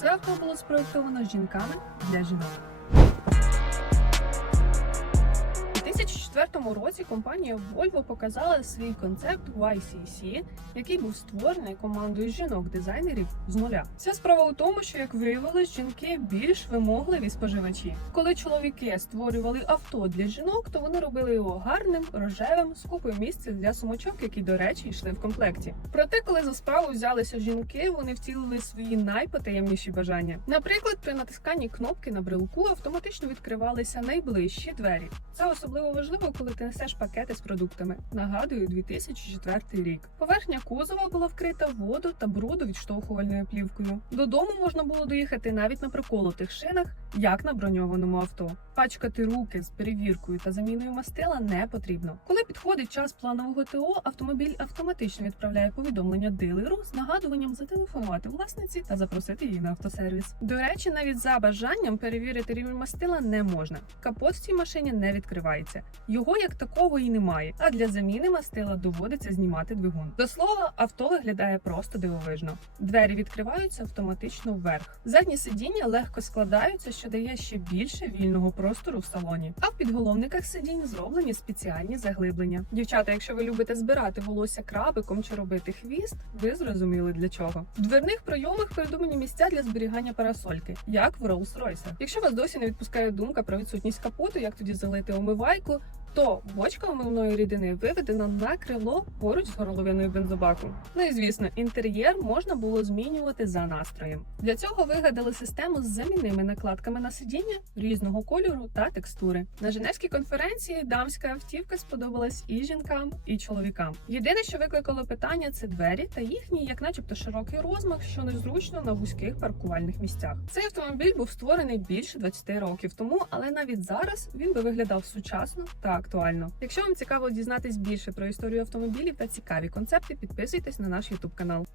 Це авто було спроєктовано жінками для жінок. 2004 році компанія Volvo показала свій концепт YCC, який був створений командою жінок-дизайнерів з нуля. Вся справа у тому, що як виявилось, жінки більш вимогливі споживачі. Коли чоловіки створювали авто для жінок, то вони робили його гарним, рожевим, з купою місця для сумочок, які, до речі, йшли в комплекті. Проте, коли за справу взялися жінки, вони втілили свої найпотаємніші бажання. Наприклад, при натисканні кнопки на брелку автоматично відкривалися найближчі двері. Це особливо важливо, коли ти несеш пакети з продуктами. Нагадую, 2004 рік. Поверхня кузова була вкрита воду та бруду відштовхувальною плівкою. Додому можна було доїхати навіть на приколотих шинах, як на броньованому авто. Пачкати руки з перевіркою та заміною мастила не потрібно. Коли підходить час планового ТО, автомобіль автоматично відправляє повідомлення дилеру з нагадуванням зателефонувати власниці та запросити її на автосервіс. До речі, навіть за бажанням перевірити рівень мастила не можна. Капот в цій машині не відкривається. Його як такого і немає. А для заміни мастила доводиться знімати двигун. До слова, авто виглядає просто дивовижно. Двері відкриваються автоматично вверх. Задні сидіння легко складаються, що дає ще більше вільного простору в салоні. А в підголовниках сидінь зроблені спеціальні заглиблення. Дівчата, якщо ви любите збирати волосся крабиком чи робити хвіст, ви зрозуміли для чого. В дверних прийомах придумані місця для зберігання парасольки, як в Rolls-Royce. Якщо вас досі не відпускає думка про відсутність капоту, як тоді залити омивайку, то бочка омивної рідини виведена на крило поруч з горловиною бензобаку. Ну і звісно, інтер'єр можна було змінювати за настроєм. Для цього вигадали систему з замінними накладками на сидіння різного кольору та текстури. На Женевській конференції дамська автівка сподобалась і жінкам, і чоловікам. Єдине, що викликало питання, це двері та їхній, як начебто, широкий розмах, що незручно на вузьких паркувальних місцях. Цей автомобіль був створений більше 20 років тому, але навіть зараз він би виглядав сучасно та актуально. Якщо вам цікаво дізнатись більше про історію автомобілів та цікаві концепти, підписуйтесь на наш YouTube канал.